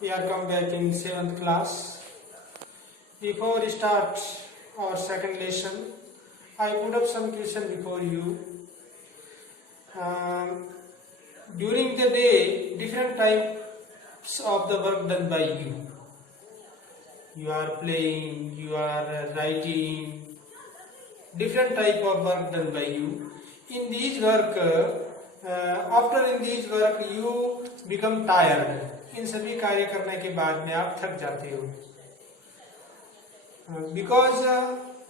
We are come back in 7th class. Before we start our second lesson, I put up some question before you. During the day, different types of the work done by you. You are playing, you are writing, different type of work done by you. In these work, after in these work, you become tired. इन सभी कार्य करने के बाद में आप थक जाते हो. Because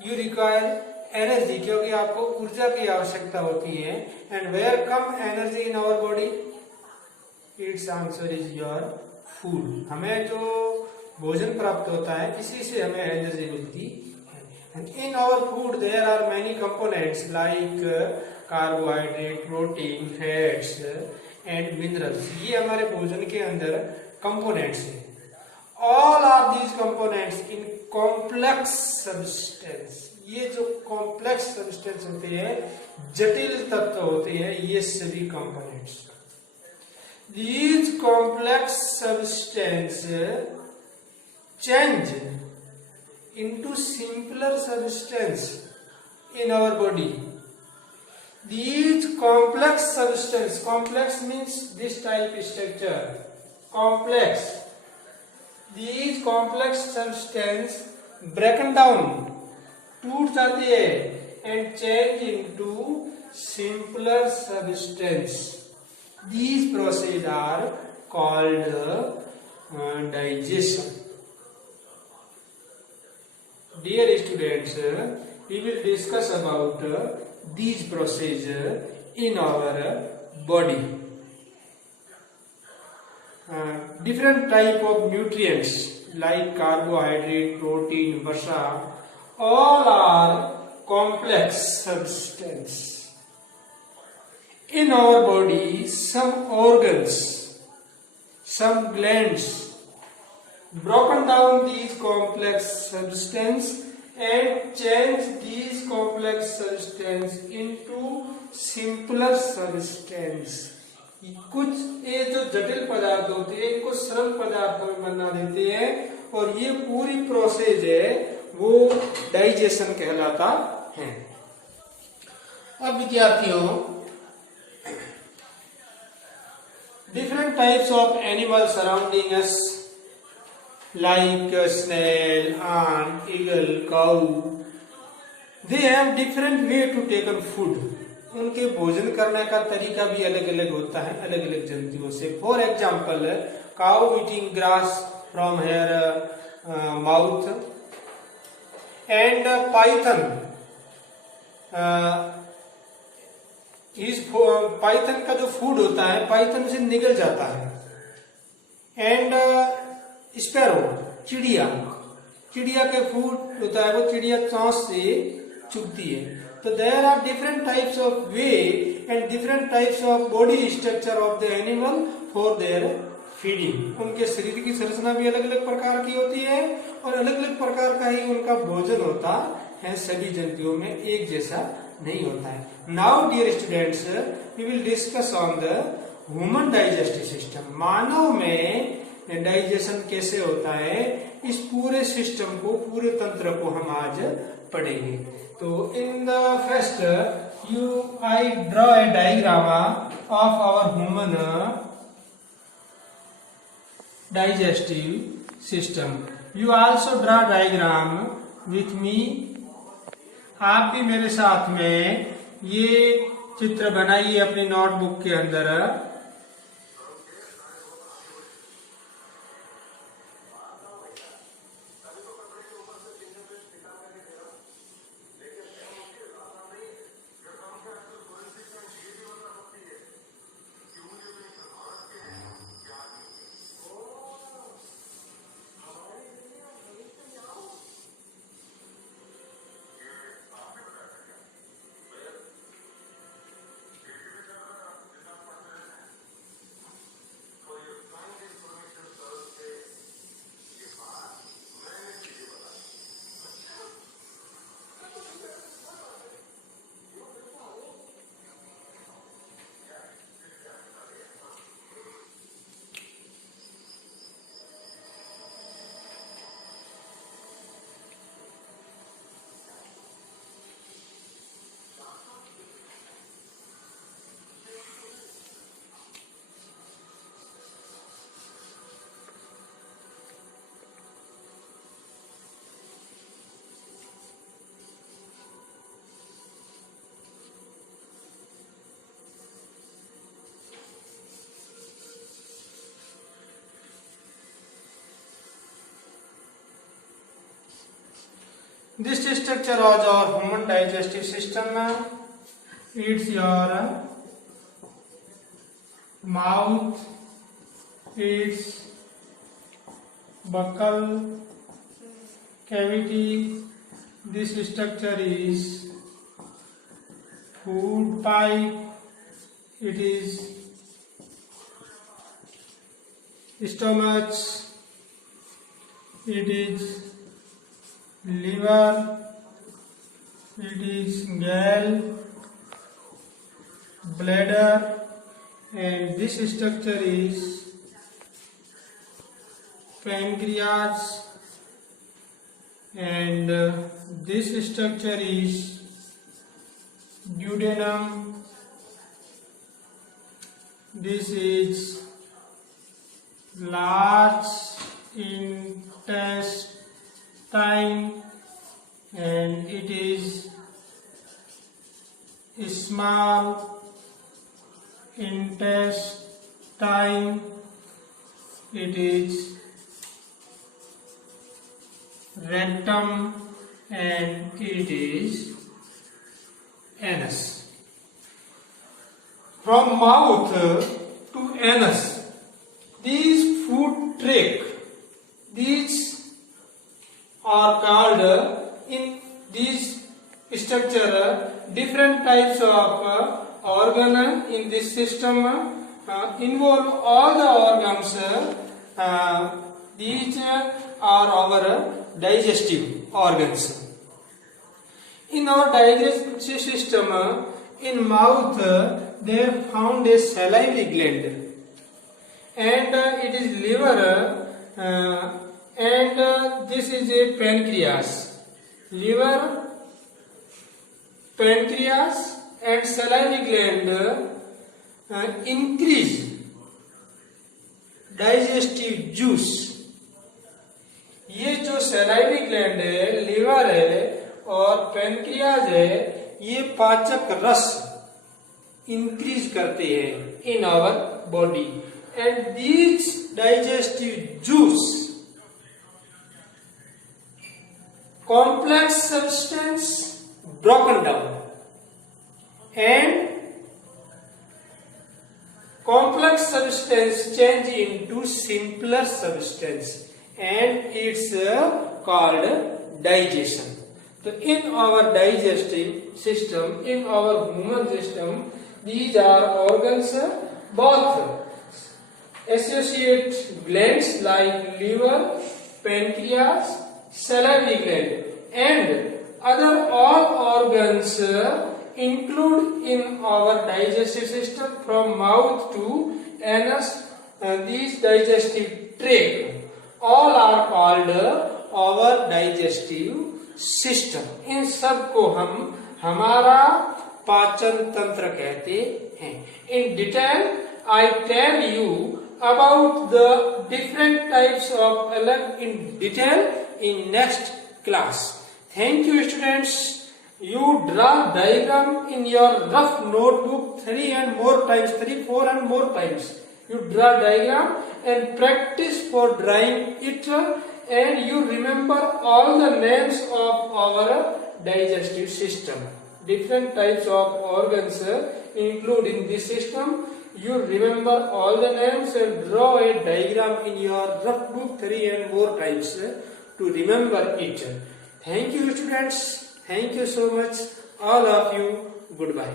you require energy, क्योंकि आपको ऊर्जा की आवश्यकता होती है. And where come energy in our body? Its answer is your food. हमें जो भोजन प्राप्त होता है इसी से हमें एनर्जी मिलती है. And in our food there are many components like carbohydrate, protein, fats and minerals. ये हमारे भोजन के अंदर कंपोनेंट्स हैं. All are these components in complex substance. ये जो कॉम्प्लेक्स सब्सटेंस होते हैं, जटिल तत्व होते हैं, ये सभी components. These complex substance change into simpler substance in our body. These complex substance, complex means this type structure, complex. These complex substance broken down, टूट जाती है and change into simpler substance. These processes are called digestion. Dear students, we will discuss about these processes in our body. Different type of nutrients like carbohydrate, protein, vasa, all are complex substance. In our body, some organs, some glands broken down these complex substance and change these complex substance into simpler substance. कुछ ये जो जटिल पदार्थ होते हैं इनको सरल पदार्थों में बना देते हैं और ये पूरी प्रोसेस है वो डाइजेशन कहलाता है. अब विद्यार्थियों, different types of animals surrounding us like snail, ant, eagle, cow, they have different way to take on food. उनके भोजन करने का तरीका भी अलग अलग होता है अलग अलग जंतुओं से. For example, cow eating grass from her mouth and python Python का जो फूड होता है पाइथन से निकल जाता है. एंड स्पैरो, चिड़िया के फूड होता है वो चिड़िया चोंच से चुभती है. तो there are different types of way and different types of body structure of the animal for their feeding. उनके शरीर की संरचना भी अलग अलग प्रकार की होती है और अलग अलग प्रकार का ही उनका भोजन होता है. सभी जंतुओं में एक जैसा नहीं होता है. Now dear students, we will discuss on the human digestive system. मानव में डाइजेशन कैसे होता है, इस पूरे सिस्टम को, पूरे तंत्र को हम आज पढ़ेंगे. तो in the first I draw a diagram of our human digestive system. You also draw diagram with me. आप भी मेरे साथ में ये चित्र बनाइए अपनी नोटबुक के अंदर. This structure of our human digestive system, it's your mouth, its buccal cavity. This structure is food pipe. It is stomach. It is liver. It is gall, bladder, and this structure is pancreas, and this structure is duodenum. This is large intestine, and it is small intestine. It is rectum, and it is anus. From mouth to anus, these food tract, these are called in this structure different types of organ in this system involve all the organs. These are our digestive organs. In our digestive system, in mouth they have found a salivary gland, and it is liver, and this is a pancreas. Liver, pancreas and salivary gland increase digestive juice. ये जो salivary gland है, liver है और pancreas है, ये पाचक रस increase करते हैं in our body, and these digestive juice complex substance broken down, and complex substance change into simpler substance, and it's called digestion. So in our digestive system, in our human system, these are organs, both associate glands like liver, pancreas, salivary gland, and other all organs include in our digestive system from mouth to anus. These digestive tract all are called our digestive system. इन सब को हम हमारा पाचन तंत्र कहते हैं. In detail, I tell you about the different types of alag in detail in next class. Thank you, students. You draw diagram in your rough notebook 3 and more times, 3, 4 and more times. You draw diagram and practice for drawing it, and you remember all the names of our digestive system. Different types of organs include in this system. You remember all the names and draw a diagram in your rough book 3 and more times to remember it. Thank you, students. Thank you so much, all of you. Goodbye.